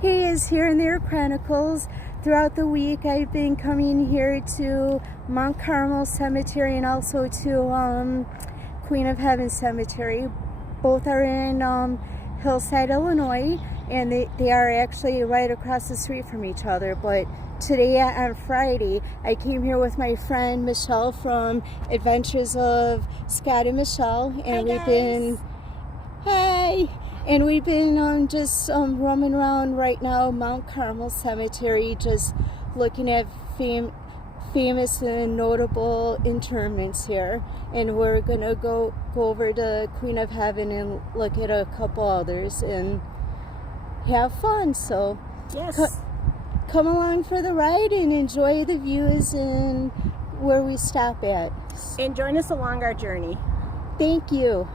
Hey, is Here and There Chronicles. Throughout the week, I've been coming here to Mount Carmel Cemetery and also to Queen of Heaven Cemetery. Both are in Hillside, Illinois, and they are actually right across the street from each other. But today, on Friday, I came here with my friend Michelle from Adventures of Scott and Michelle, and we've been just roaming around right now, Mount Carmel Cemetery, just looking at famous and notable interments here. And we're gonna go over to Queen of Heaven and look at a couple others and have fun. So yes, come along for the ride and enjoy the views and where we stop at. and join us along our journey. Thank you.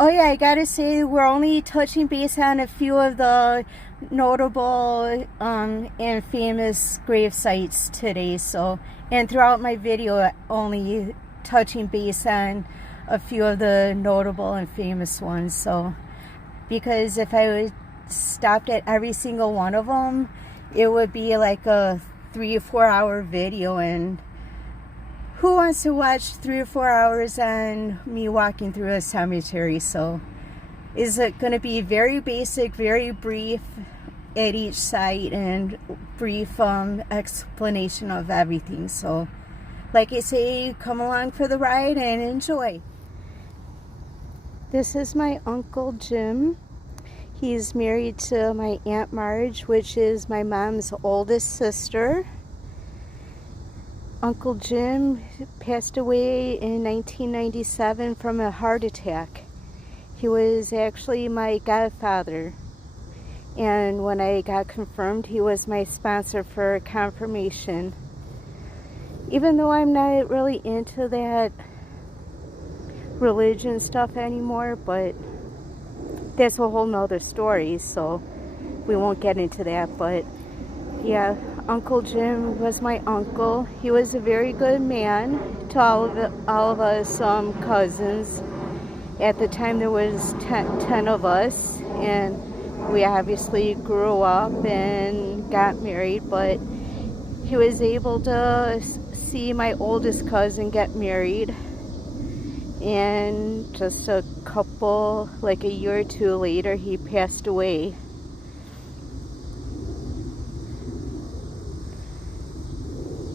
Oh yeah, I gotta say, we're only touching base on a few of the notable and famous grave sites today. So, and throughout my video, only touching base on a few of the notable and famous ones. So, because if I would stopped at every single one of them, it would be like a 3 or 4 hour video, and who wants to watch 3 or 4 hours on me walking through a cemetery? So is it going to be very basic, very brief at each site, and brief explanation of everything. So like I say, come along for the ride and enjoy. This is my Uncle Jim. He's married to my Aunt Marge, which is my mom's oldest sister. Uncle Jim passed away in 1997 from a heart attack. He was actually my godfather, and when I got confirmed, he was my sponsor for confirmation. Even though I'm not really into that religion stuff anymore, but that's a whole nother story, so we won't get into that. But yeah, Uncle Jim was my uncle. He was a very good man to all of us cousins. At the time, there was 10 of us, and we obviously grew up and got married, but he was able to see my oldest cousin get married, and just a year or two later, he passed away.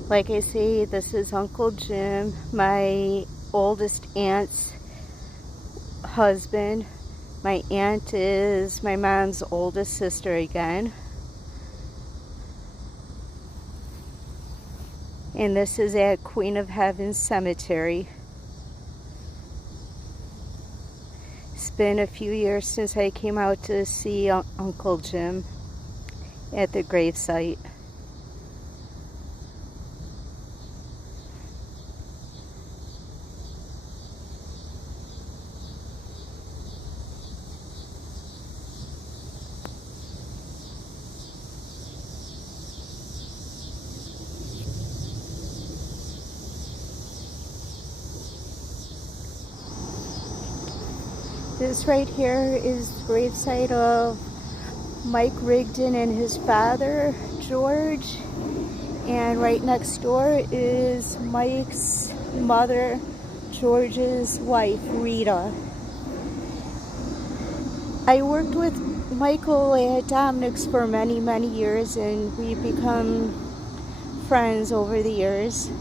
Like I say, this is Uncle Jim, my oldest aunt's husband. My aunt is my mom's oldest sister again. And this is at Queen of Heaven Cemetery. It's been a few years since I came out to see Uncle Jim at the gravesite. This right here is the gravesite of Mike Rigdon and his father, George. And right next door is Mike's mother, George's wife, Rita. I worked with Michael at Dominic's for many, many years, and we've become friends over the years.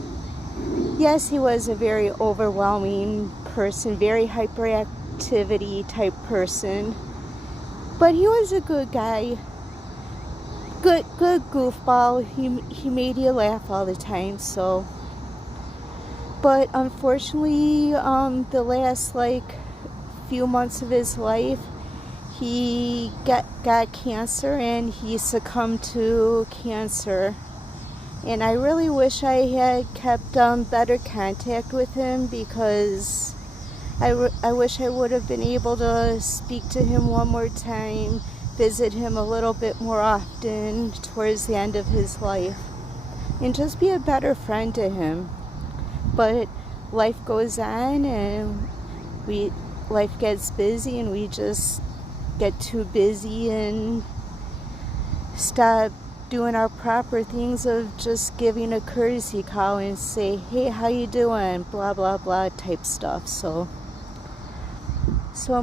Yes, he was a very overwhelming person, very hyperactive type person, but he was a good guy, good goofball. He made you laugh all the time. So, but unfortunately, the last few months of his life, he got cancer, and he succumbed to cancer. And I really wish I had kept better contact with him, because I wish I would have been able to speak to him one more time, visit him a little bit more often towards the end of his life, and just be a better friend to him. But life goes on, and life gets busy, and we just get too busy and stop doing our proper things of just giving a courtesy call and say, hey, how you doing, blah blah blah type stuff. So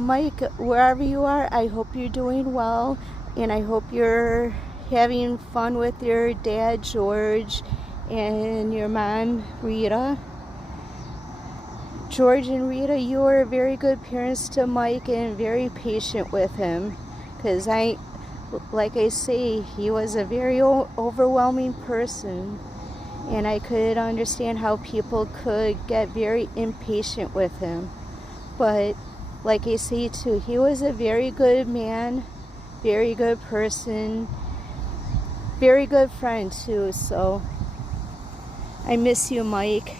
Mike, wherever you are, I hope you're doing well, and I hope you're having fun with your dad George and your mom Rita. George and Rita, you were very good parents to Mike and very patient with him, because like I say, he was a very overwhelming person, and I could understand how people could get very impatient with him. But like I say too, he was a very good man, very good person, very good friend too. So I miss you, Mike.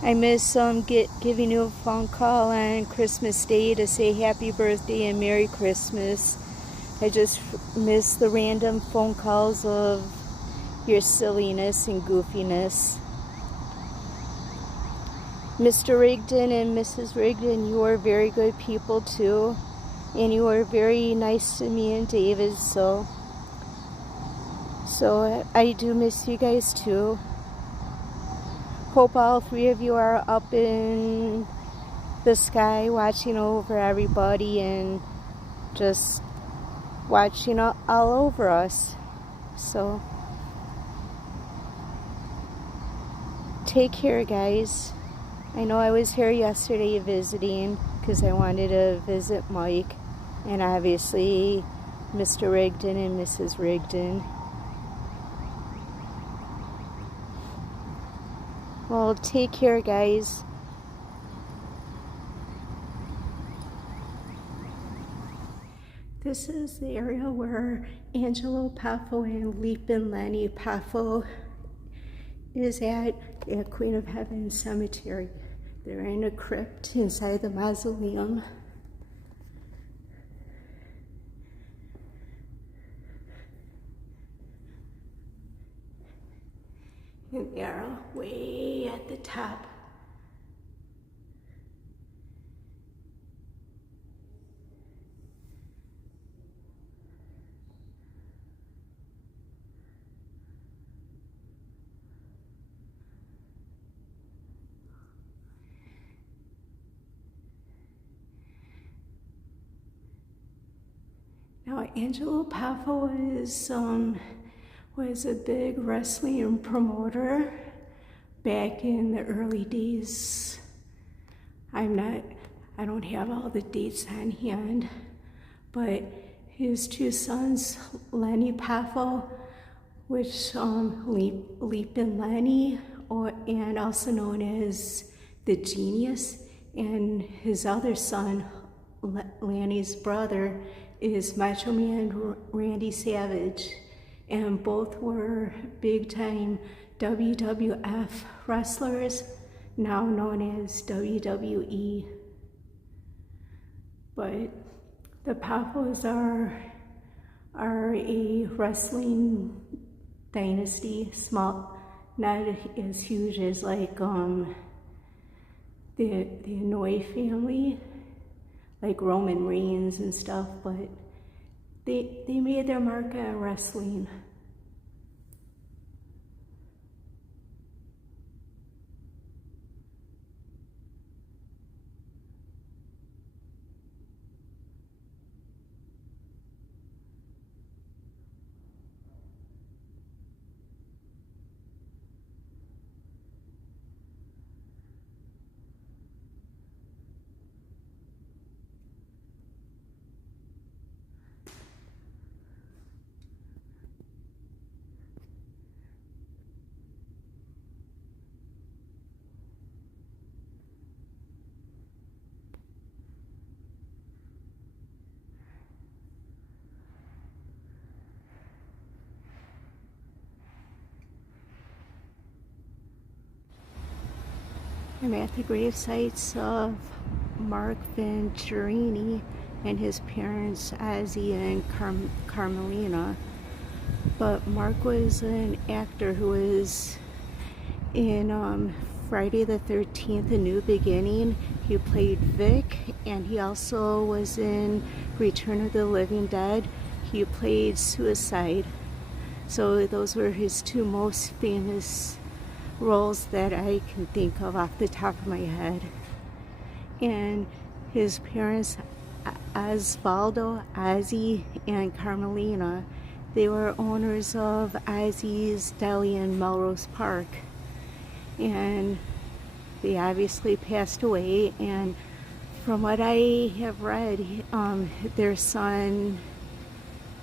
I miss giving you a phone call on Christmas Day to say happy birthday and Merry Christmas. I just miss the random phone calls of your silliness and goofiness. Mr. Rigdon and Mrs. Rigdon, you are very good people too, and you are very nice to me and David, so I do miss you guys too. Hope all three of you are up in the sky watching over everybody and just watching all over us. So take care, guys. I know I was here yesterday visiting because I wanted to visit Mike and obviously Mr. Rigdon and Mrs. Rigdon. Well, take care, guys. This is the area where Angelo Paffo and Leapin' Lenny Paffo is at Queen of Heaven Cemetery. They're in a crypt inside the mausoleum. And they're way at the top. Now, Angelo Paffo was a big wrestling promoter back in the early days. I don't have all the dates on hand, but his two sons, Lenny Paffo, which Leapin' Lenny, and also known as the Genius, and his other son, Lanny's brother, is Macho Man Randy Savage, and both were big-time WWF wrestlers, now known as WWE. But the Paffos are a wrestling dynasty, small, not as huge as like the Inouye family, like Roman Reigns and stuff, but they made their mark on wrestling. I'm at the grave sites of Mark Venturini and his parents, Ozzy and Carmelina. But Mark was an actor who was in Friday the 13th, A New Beginning. He played Vic, and he also was in Return of the Living Dead. he played Suicide. So those were his two most famous roles that I can think of off the top of my head. And his parents, Osvaldo, Ozzy, and Carmelina, they were owners of Ozzy's Deli in Melrose Park. And they obviously passed away, and from what I have read, their son,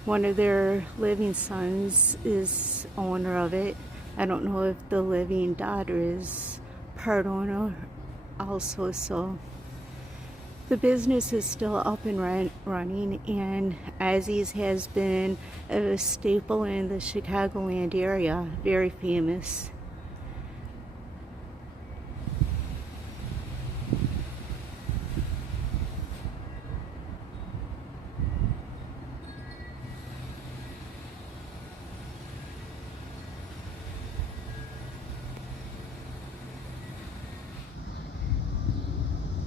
one of their living sons, is owner of it. I don't know if the living daughter is part owner also, so the business is still up and running, and Ozzy's has been a staple in the Chicagoland area, very famous.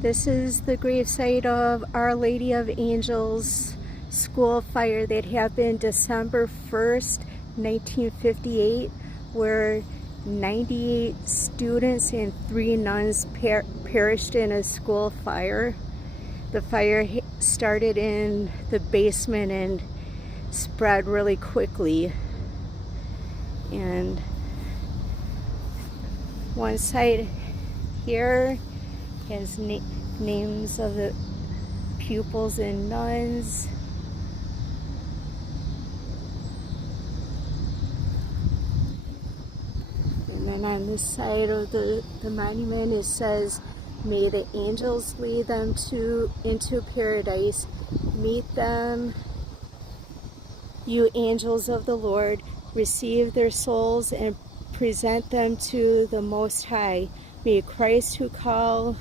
This is the gravesite of Our Lady of Angels school fire that happened December 1st, 1958, where 98 students and 3 nuns perished in a school fire. The fire started in the basement and spread really quickly. And one side here has names of the pupils and nuns. And then on this side of the monument it says, "May the angels lead them into paradise. Meet them, you angels of the Lord. Receive their souls and present them to the Most High. May Christ who called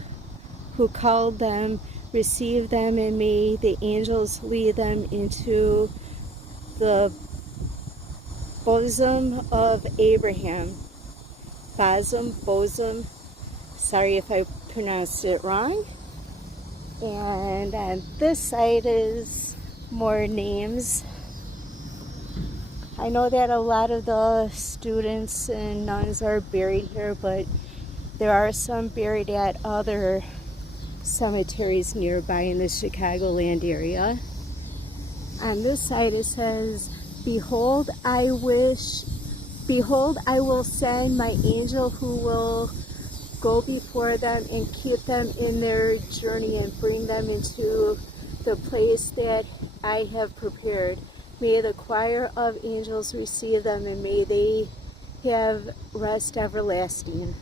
them receive them, and may the angels lead them into the bosom of Abraham." Bosom. Sorry if I pronounced it wrong. And on this side is more names. I know that a lot of the students and nuns are buried here, but there are some buried at other cemeteries nearby in the Chicagoland area. On this side it says, Behold, I will send my angel who will go before them and keep them in their journey and bring them into the place that I have prepared. May the choir of angels receive them, and may they have rest everlasting.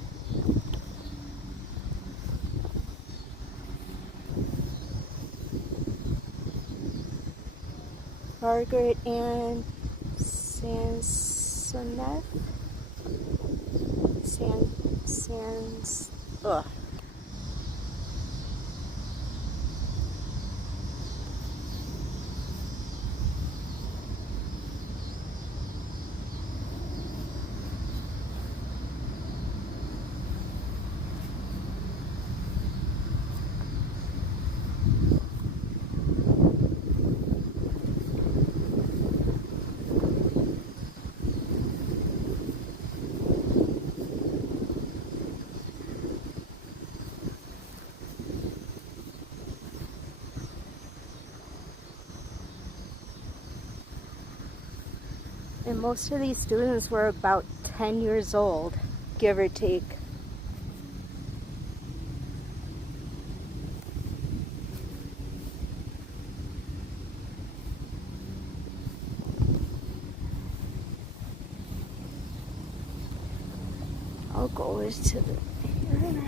Margaret Ann Sansonet. And most of these students were about 10 years old, give or take. I'll go to the here.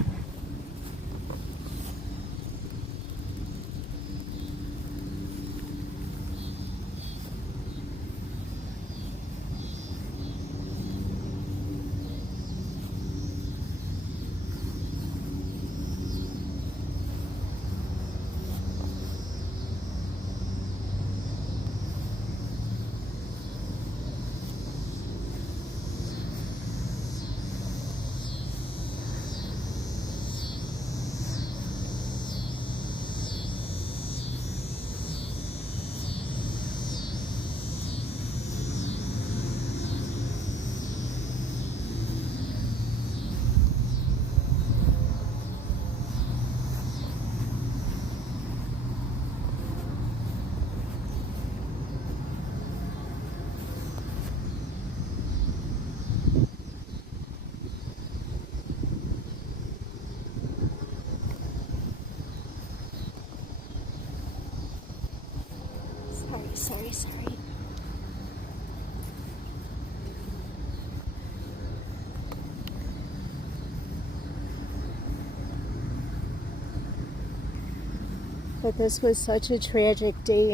but this was such a tragic day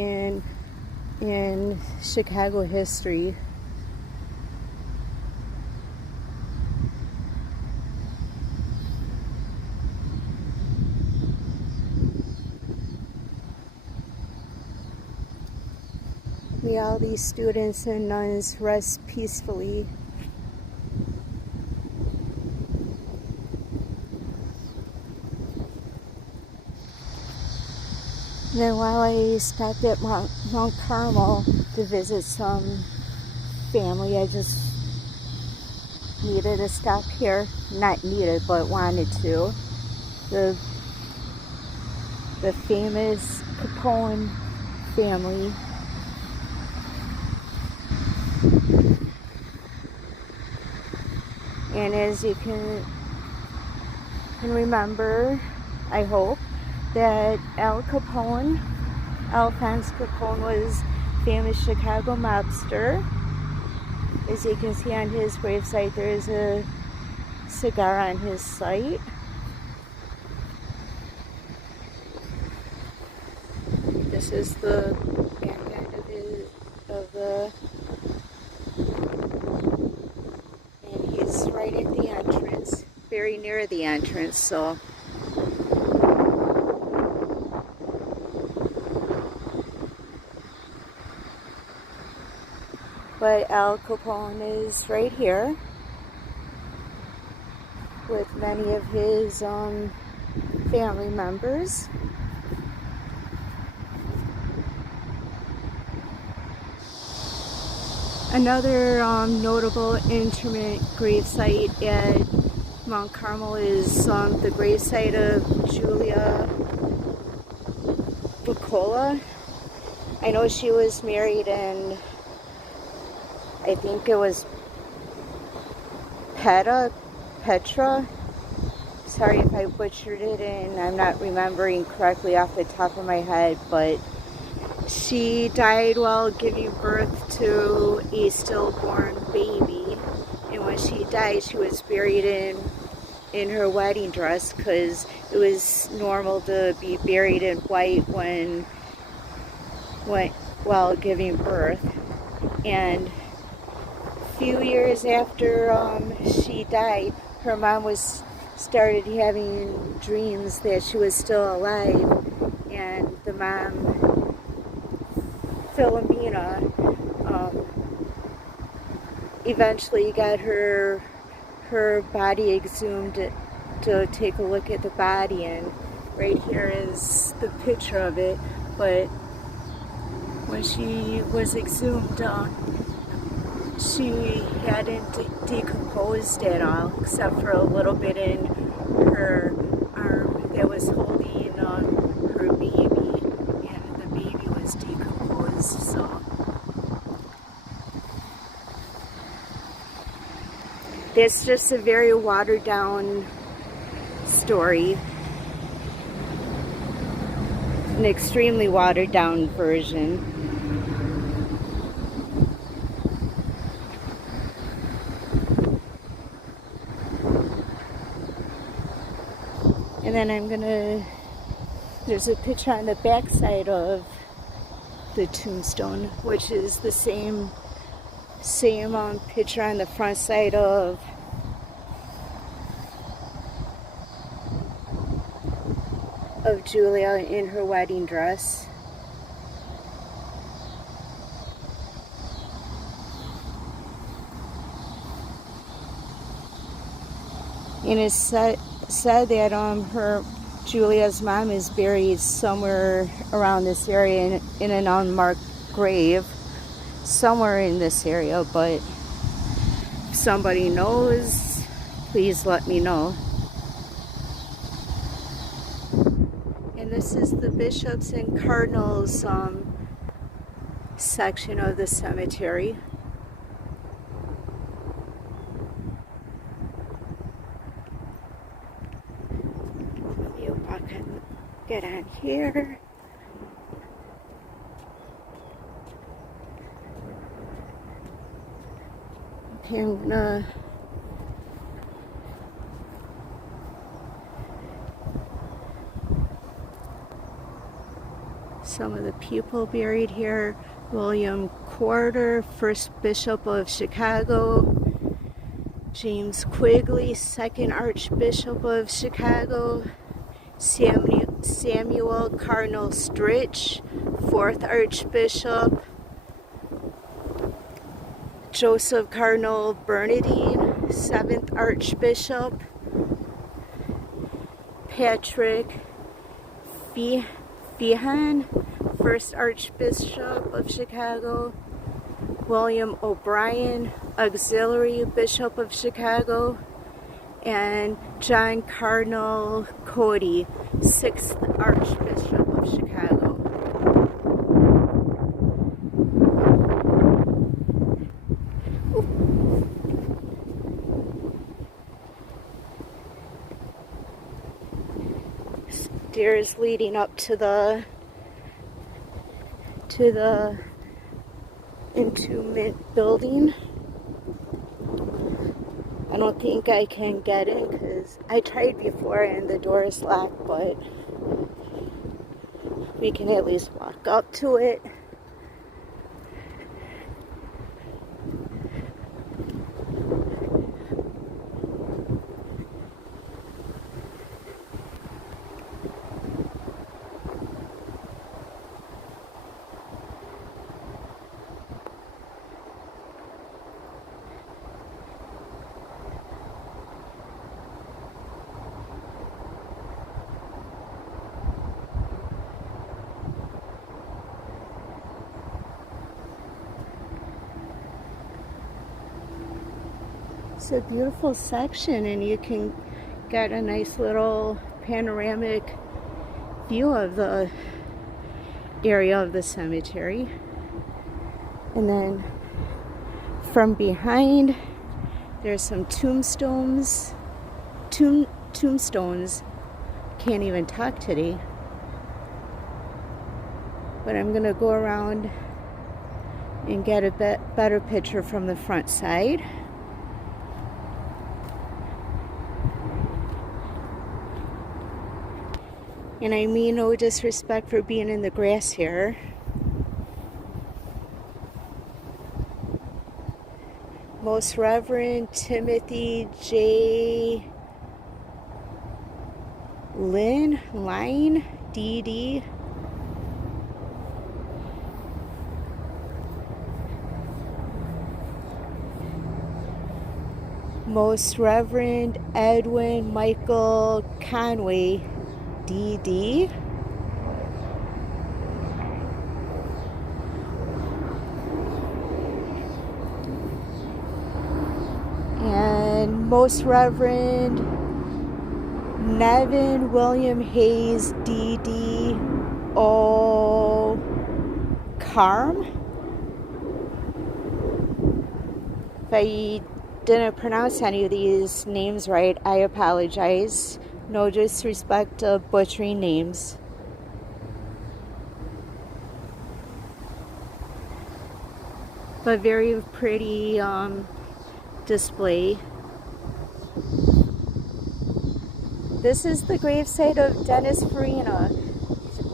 in Chicago history. May all these students and nuns rest peacefully. And then while I stopped at Mount Carmel to visit some family, I just needed to stop here. Not needed, but wanted to. The famous Capone family. And as you can remember, I hope, that Alphonse Capone was a famous Chicago mobster. As you can see on his gravesite, there is a cigar on his site. This is the back end and he's right at the entrance, very near the entrance, so. But Al Capone is right here with many of his family members. Another notable interment gravesite at Mount Carmel is the gravesite of Julia Bucola. I know she was married in, I think it was Petra. Sorry if I butchered it and I'm not remembering correctly off the top of my head, but she died while giving birth to a stillborn baby. And when she died, she was buried in her wedding dress, because it was normal to be buried in white while giving birth. And few years after she died, her mom started having dreams that she was still alive, and the mom, Philomena, eventually got her body exhumed to take a look at the body, and right here is the picture of it. But when she was exhumed, she hadn't decomposed at all, except for a little bit in her arm that was holding her baby, and the baby was decomposed. So it's just a very watered down story, an extremely watered down version. And then there's a picture on the back side of the tombstone, which is the same picture on the front side of Julia in her wedding dress. And it's said that Julia's mom is buried somewhere around this area in an unmarked grave, somewhere in this area. But if somebody knows, please let me know. And this is the bishops and cardinals section of the cemetery. Get on here. Okay, I'm gonna some of the people buried here. William Quarter, 1st Bishop of Chicago. James Quigley, 2nd Archbishop of Chicago. Samuel Cardinal Stritch, 4th Archbishop. Joseph Cardinal Bernardine, 7th Archbishop. Patrick Feehan, 1st Archbishop of Chicago. William O'Brien, Auxiliary Bishop of Chicago. And John Cardinal Cody, 6th Archbishop of Chicago. Stairs leading up to the entombment building. I don't think I can get in because I tried before and the door is locked, but we can at least walk up to it. It's a beautiful section, and you can get a nice little panoramic view of the area of the cemetery. And then from behind, there's some tombstones. Tombstones. Can't even talk today. But I'm gonna go around and get a better picture from the front side. And I mean no disrespect for being in the grass here. Most Reverend Timothy J. Line, D.D. Most Reverend Edwin Michael Conway, D.D. And Most Reverend Nevin William Hayes, D.D. O. Carm. If I didn't pronounce any of these names right, I apologize. No disrespect to butchering names. But very pretty display. This is the gravesite of Dennis Farina,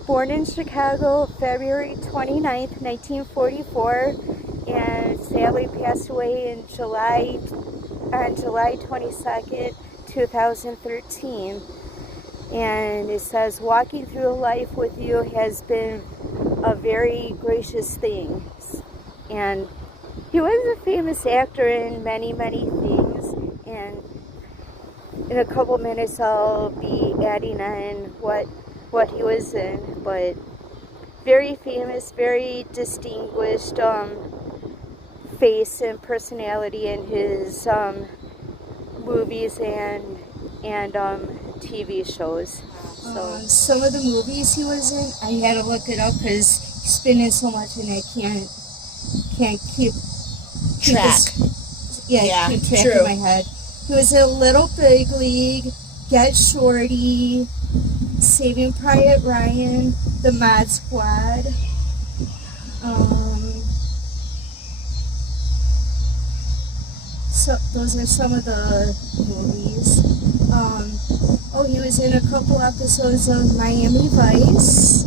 born in Chicago, February 29th, 1944, and sadly passed away on July 22nd, 2013. And it says, walking through life with you has been a very gracious thing. And he was a famous actor in many, many things. And in a couple minutes I'll be adding on what he was in. But very famous, very distinguished face and personality in his movies and TV shows. So some of the movies he was in, I had to look it up because he's been in so much and I can't keep Track. keep track in my head. He was in Little Big League, Get Shorty, Saving Private Ryan, The Mod Squad. So those are some of the movies. Oh, he was in a couple episodes of Miami Vice.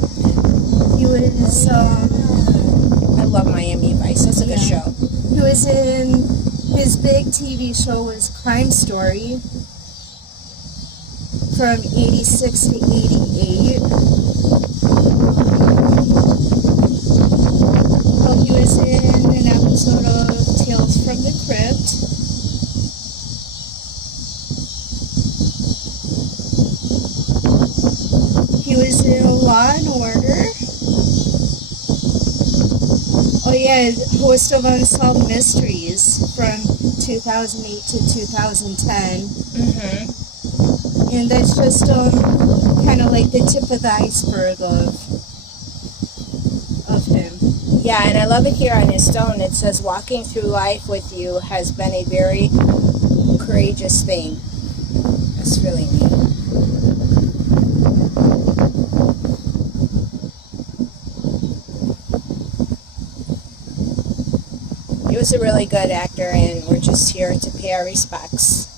He was, I love Miami Vice. That's a good show. He was in, his big TV show was Crime Story from 86 to 88. Oh, he was in an episode of Tales from the Crypt. He was in Law and Order. Oh yeah, host of Unsolved Mysteries from 2008 to 2010. And that's just kind of like the tip of the iceberg of him. Yeah, and I love it here on his stone. It says, walking through life with you has been a very courageous thing. That's really neat. He was a really good actor, and we're just here to pay our respects.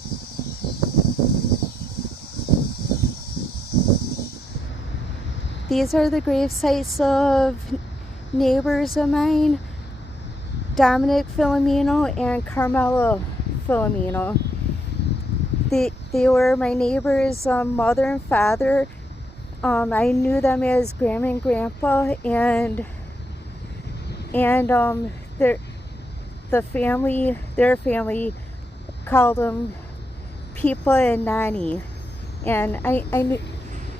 These are the grave sites of neighbors of mine, Dominic Filomeno and Carmela Filomeno. They were my neighbors' mother and father. I knew them as Grandma and Grandpa, and their family called them Pipa and Nani, and I knew,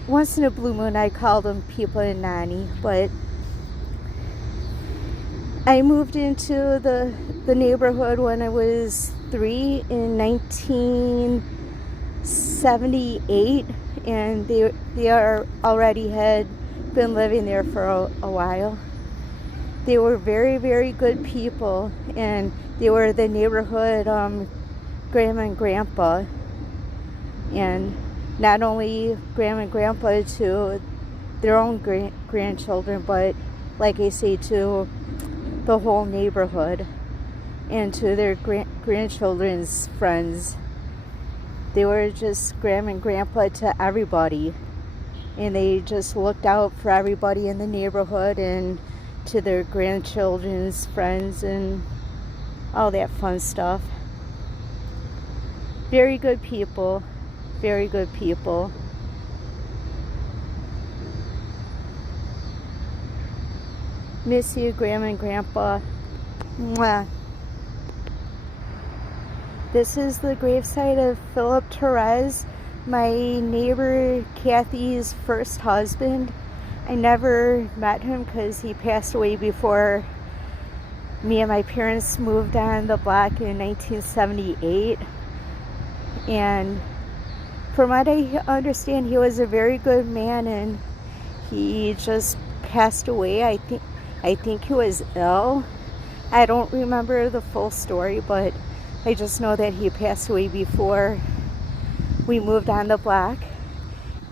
once in a blue moon I called them Pipa and Nani, but I moved into the neighborhood when I was 3 in 1978, and they already had been living there for a while. They were very, very good people, and they were the neighborhood Grandma and Grandpa, and not only Grandma and Grandpa to their own grandchildren, but like I say, to the whole neighborhood and to their grandchildren's friends. They were just Grandma and Grandpa to everybody, and they just looked out for everybody in the neighborhood and to their grandchildren's friends and all that fun stuff. Very good people. Very good people. Miss you, Grandma and Grandpa. Mwah. This is the gravesite of Philip Therese, my neighbor Kathy's first husband. I never met him because he passed away before me and my parents moved on the block in 1978. And from what I understand, he was a very good man, and he just passed away. I think he was ill. I don't remember the full story, but I just know that he passed away before we moved on the block.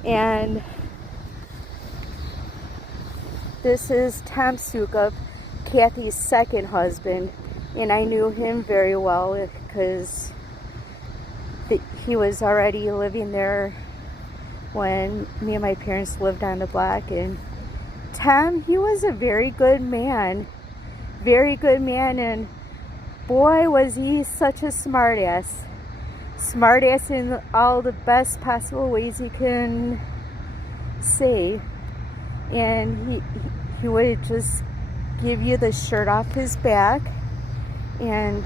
And this is Tom Sukup, Kathy's second husband, and I knew him very well because he was already living there when me and my parents lived on the block. And Tom, he was a very good man, and boy was he such a smartass in all the best possible ways you can say. And he would just give you the shirt off his back, and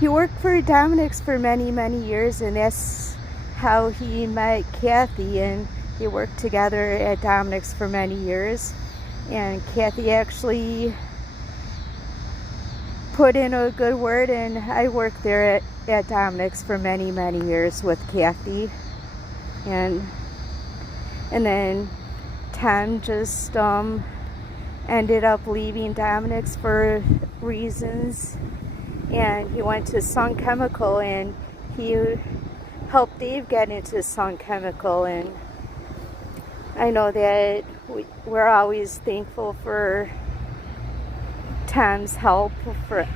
he worked for Dominic's for many, many years, and that's how he met Kathy, and they worked together at Dominic's for many years. And Kathy actually put in a good word, and I worked there at Dominic's for many, many years with Kathy. And then Tom just ended up leaving Dominic's for reasons, and he went to Sun Chemical, and he helped Dave get into Sun Chemical. And I know that we're always thankful for Tom's help for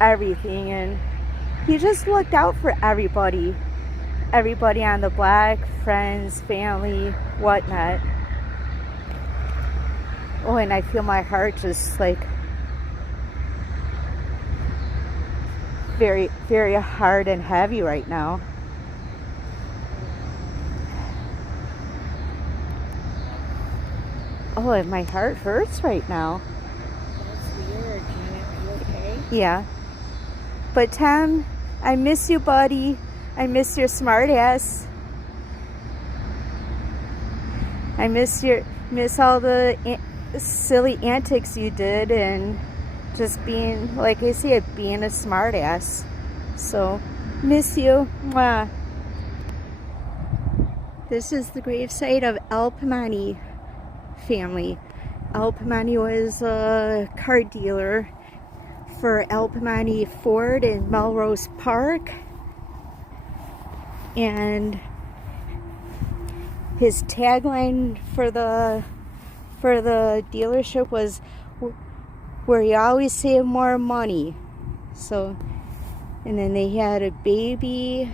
everything, and he just looked out for everybody. everybody on the block, friends, family, whatnot. Oh, and I feel my heart just like very, very hard and heavy right now. Oh, and my heart hurts right now. That's weird, Janet. Are you okay? Yeah. But Tom, I miss you, buddy. I miss your smart ass. I miss all the silly antics you did, and just being, like I said, being a smart ass. So, miss you. Mwah. This is the gravesite of Al Pimani family. Al Pimani was a car dealer for Al Pimani Ford in Melrose Park, and his tagline for the dealership was where you always save more money. So, and then they had a baby,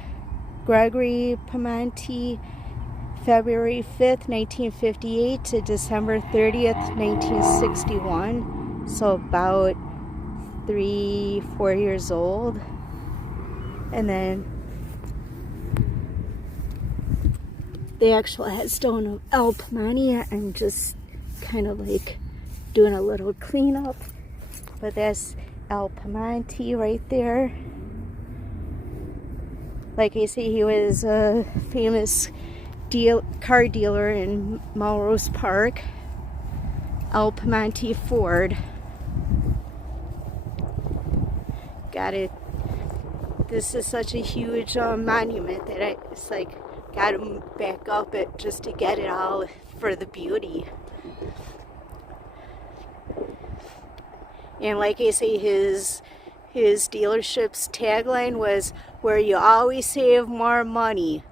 Gregory Pimenti, February 5th, 1958 to December 30th, 1961. So about 3-4 years old. And then the actual headstone of Al Pimani, I'm just kind of like doing a little cleanup. But that's Al Pimenti right there. Like I say, he was a famous car dealer in Melrose Park. Al Pimenti Ford. Got it. This is such a huge monument that it's like got to back up it just to get it all for the beauty. And like I say, his dealership's tagline was where you always save more money.